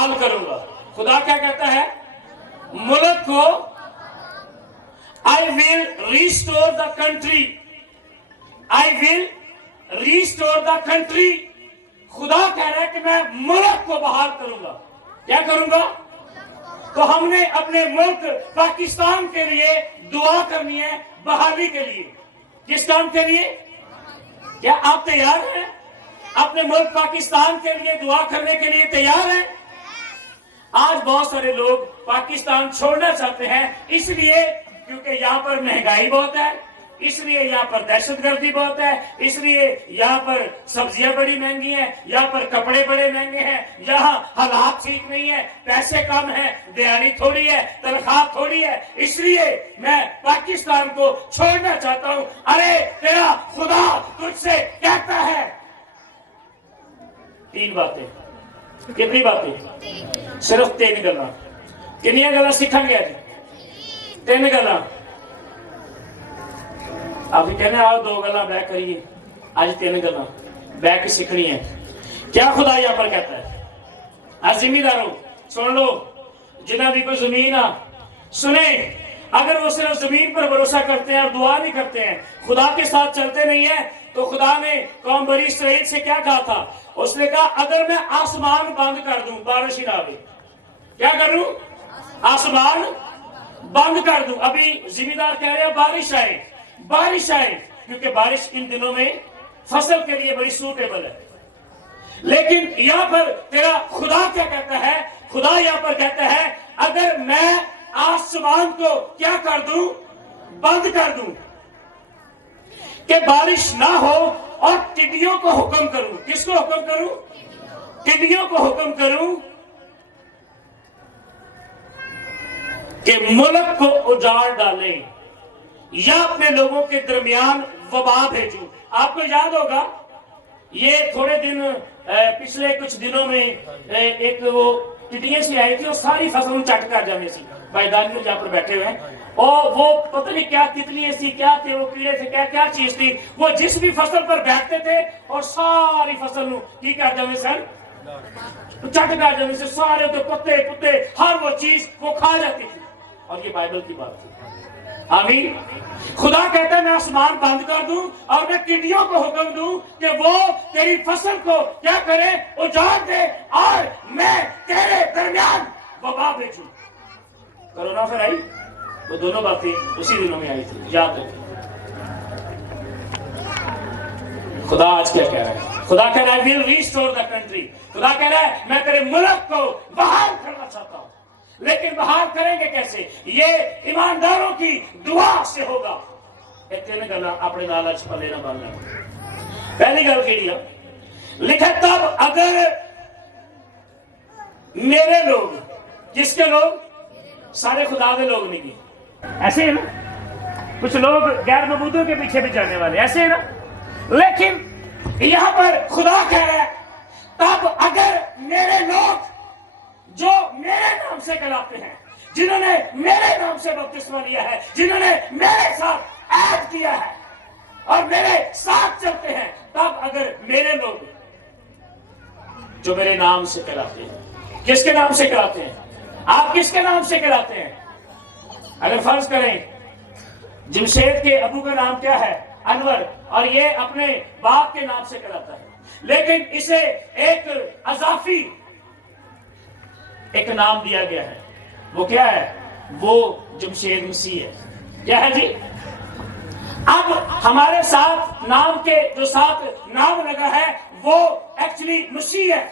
بحال کروں گا. خدا کیا کہتا ہے؟ ملک کو I will restore the country. I will restore the country. خدا کہہ رہا ہے کہ میں ملک کو بحال کروں گا. کیا کروں گا؟ تو ہم نے اپنے ملک پاکستان کے لیے دعا کرنی ہے بحالی کے لیے. کس کام کے لیے؟ کیا آپ تیار ہیں؟ اپنے ملک پاکستان کے لیے دعا کرنے کے لیے تیار ہیں؟ آج بہت سارے لوگ پاکستان چھوڑنا چاہتے ہیں اس لیے کیونکہ یہاں پر مہنگائی بہت ہے, اس لیے یہاں پر دہشت گردی بہت ہے, اس لیے یہاں پر سبزیاں بڑی مہنگی ہیں, یہاں پر کپڑے بڑے مہنگے ہیں, یہاں حالات ٹھیک نہیں ہے, پیسے کم ہیں, دیہاڑی تھوڑی ہے, تنخواہ تھوڑی ہے, اس لیے میں پاکستان کو چھوڑنا چاہتا ہوں. ارے تیرا خدا تجھ سے کہتا ہے 3 باتیں. کتنی باتیں؟ صرف 3 گلاں. کنیاں گلاں سیکھیں گے جی؟ 3 گلاں. آپ کہنے آؤ 2 گلاں بہ کریے, آج 3 گلاں بہ کے سیکھنی ہے. کیا خدا یہاں پر کہتا ہے؟ آج زمینداروں سن لو, جنہاں بھی کوئی زمین سنیں, اگر وہ صرف زمین پر بھروسہ کرتے ہیں اور دعا نہیں کرتے ہیں, خدا کے ساتھ چلتے نہیں ہیں, تو خدا نے قوم بنی اسرائیل سے کیا کہا تھا؟ اس نے کہا اگر میں آسمان بند کر دوں بارش ہی نہ آئے. کیا کروں؟ آسمان بند کر دوں. ابھی زمیندار کہہ رہے ہیں بارش آئے, بارش آئے, کیونکہ بارش ان دنوں میں فصل کے لیے بڑی سوٹیبل ہے. لیکن یہاں پر تیرا خدا کیا کہتا ہے؟ خدا یہاں پر کہتا ہے اگر میں آسمان کو کیا کر دوں؟ بند کر دوں کہ بارش نہ ہو, اور ٹڈیوں کو حکم کروں. کس کو حکم کروں؟ ٹڈیوں کو حکم کروں کہ ملک کو اجاڑ ڈالیں یا اپنے لوگوں کے درمیان وبا بھیجوں. آپ کو یاد ہوگا یہ تھوڑے دن پچھلے کچھ دنوں میں ایک وہ ٹڈیاں سی آئی تھی اور ساری فصلوں چٹ کر جانے سی. میدان میں جہاں پر بیٹھے ہوئے ہیں, اور وہ پتہ نہیں کیا تتلیاں سی, کیا تھے وہ کیڑے تھے, کیا چیز تھی, وہ جس بھی فصل پر بیٹھتے تھے اور ساری فصل کی کر جانے سن, چٹ کر جانے سے, سارے پتے پتے ہر وہ چیز وہ کھا جاتی تھی. اور یہ بائبل کی بات تھی. آمین. خدا کہتا ہے میں آسمان بند کر دوں اور میں ٹڈیوں کو حکم دوں کہ وہ تیری فصل کو کیا کرے؟ اجاڑ دے, اور میں تیرے درمیان وبا بھیجوں. کرونا پھر آئی, وہ دونوں باتیں اسی دنوں میں آئی تھی. یاد رکھیں خدا آج کیا کہہ رہا ہے. خدا کہہ رہا ہے will restore the country. خدا کہہ رہا ہے میں تیرے ملک کو بحال کرنا چاہتا ہوں. لیکن بحال کریں گے کیسے؟ یہ ایمانداروں کی دعا سے ہوگا. یہ 3 گلاں اپنے لالچ پلے نہ بننا. پہلی گل کہڑی ہے؟ لکھا تب اگر میرے لوگ, کس کے لوگ؟ سارے خدا دے لوگ نہیں گئے. ایسے ہے نا, کچھ لوگ غیر معبودوں کے پیچھے بھی چلنے والے, ایسے ہے نا. لیکن یہاں پر خدا کہہ رہا ہے تب اگر میرے لوگ جو میرے نام سے کہلاتے ہیں, جنہوں نے میرے نام سے بپتسمہ لیا ہے, جنہوں نے میرے ساتھ عہد کیا ہے اور میرے ساتھ چلتے ہیں, تب اگر میرے لوگ جو میرے نام سے کہلاتے ہیں. کس کے نام سے کہلاتے ہیں؟ آپ کس کے نام سے کہلاتے ہیں؟ اگر فرض کریں جمشید کے ابو کا نام کیا ہے؟ انور, اور یہ اپنے باپ کے نام سے کہلاتا ہے, لیکن اسے ایک اضافی ایک نام دیا گیا ہے. وہ کیا ہے؟ وہ جمشید مسیح ہے. کیا ہے جی؟ اب ہمارے ساتھ نام کے جو ساتھ نام لگا ہے وہ ایکچولی مسیح ہے,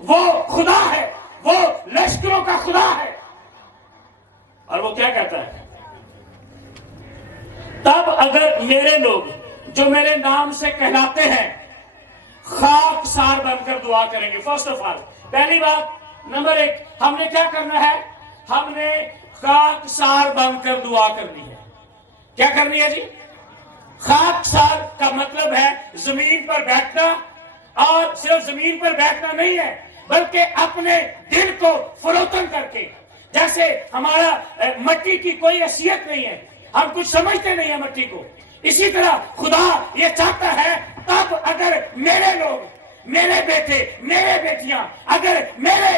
وہ خدا ہے, وہ لشکروں کا خدا ہے. اور وہ کیا کہتا ہے؟ تب اگر میرے لوگ جو میرے نام سے کہلاتے ہیں خاک سار بن کر دعا کریں گے. فرسٹ آف آل, پہلی بات, نمبر 1, ہم نے کیا کرنا ہے؟ ہم نے خاک سار بن کر دعا کرنی ہے. کیا کرنی ہے جی؟ خاک سار کا مطلب ہے زمین پر بیٹھنا, اور صرف زمین پر بیٹھنا نہیں ہے بلکہ اپنے دل کو فروتن کر کے. جیسے ہمارا مٹی کی کوئی حیثیت نہیں ہے, ہم کچھ سمجھتے نہیں ہیں مٹی کو, اسی طرح خدا یہ چاہتا ہے تب اگر میرے لوگ, میرے بیٹے, میرے بیٹیاں اگر میرے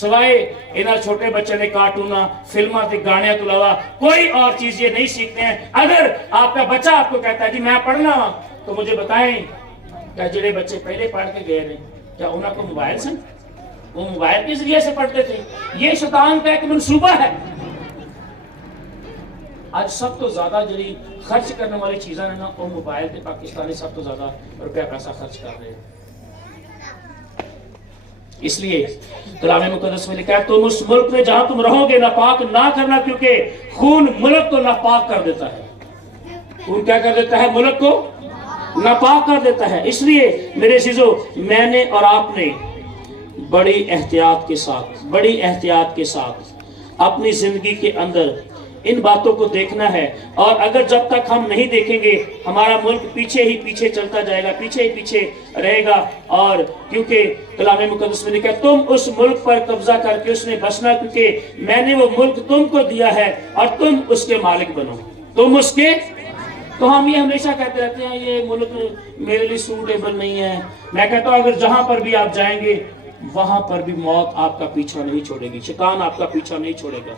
سوائے انہاں چھوٹے بچے نے کارٹونا فلمہ تے گانے تو علاوہ کوئی اور چیز یہ نہیں سیکھتے ہیں. اگر آپ کا بچہ آپ کو کہتا ہے جی میں پڑھنا ہوں تو مجھے بتائیں کیا جڑے بچے پہلے پڑھ کے گئے ہیں کیا انہوں کو موبائل سن وہ موبائل کے ذریعے سے پڑھتے تھے؟ یہ شیطان کا ایک منصوبہ ہے. آج سب تو زیادہ جڑی خرچ کرنے والی چیزاں ہیں نا وہ موبائل تے پاکستانی سب تو زیادہ روپیہ پیسہ خرچ کر رہے ہیں. اس لیے کلام مقدس میں لکھا ہے تم اس ملک میں جہاں تم رہو گے ناپاک نہ کرنا کیونکہ خون ملک کو ناپاک کر دیتا ہے. خون کیا کر دیتا ہے؟ ملک کو ناپاک کر دیتا ہے. اس لیے میرے عزیزو میں نے اور آپ نے بڑی احتیاط کے ساتھ اپنی زندگی کے اندر ان باتوں کو دیکھنا ہے. اور اگر جب تک ہم نہیں دیکھیں گے ہمارا ملک پیچھے ہی پیچھے چلتا جائے گا، پیچھے ہی پیچھے رہے گا. اور کیونکہ کلام مقدس میں لکھا ہے تم اس ملک پر قبضہ کر کے اس میں بسنا کیونکہ میں نے وہ ملک تم کو دیا ہے اور تم اس کے مالک بنو. تم اس کے تو ہم یہ ہمیشہ کہتے رہتے ہیں یہ ملک میرے لیے سوٹیبل نہیں ہے. میں کہتا ہوں اگر جہاں پر بھی آپ جائیں گے وہاں پر بھی موت آپ کا پیچھا نہیں چھوڑے گی، شیطان آپ کا پیچھا نہیں چھوڑے گا.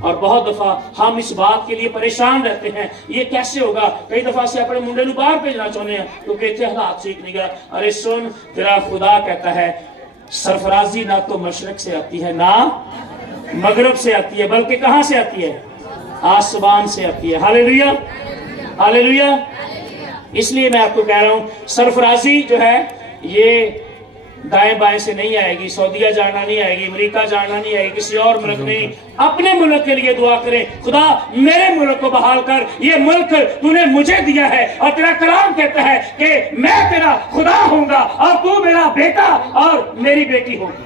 اور بہت دفعہ ہم اس بات کے لیے پریشان رہتے ہیں یہ کیسے ہوگا. کئی دفعہ سے اپنے منڈے نو باہر بھیجنا چاہتے ہیں تو کہتے ہیں حالات ٹھیک نہیں گا. ارے سن تیرا خدا کہتا ہے سرفرازی نہ تو مشرق سے آتی ہے نہ مغرب سے آتی ہے بلکہ کہاں سے آتی ہے؟ آسمان سے آتی ہے. ہاللیلویا ہاللیلویا. اس لیے میں آپ کو کہہ رہا ہوں سرفرازی جو ہے یہ دائیں بائیں سے نہیں آئے گی. سعودیہ جانا نہیں آئے گی، امریکہ جانا نہیں آئے گی، کسی اور ملک نہیں. اپنے ملک کے لیے دعا کریں خدا میرے ملک کو بحال کر. یہ ملک تو نے مجھے دیا ہے اور تیرا کلام کہتا ہے کہ میں تیرا خدا ہوں گا اور تو میرا بیٹا اور میری بیٹی ہوگی.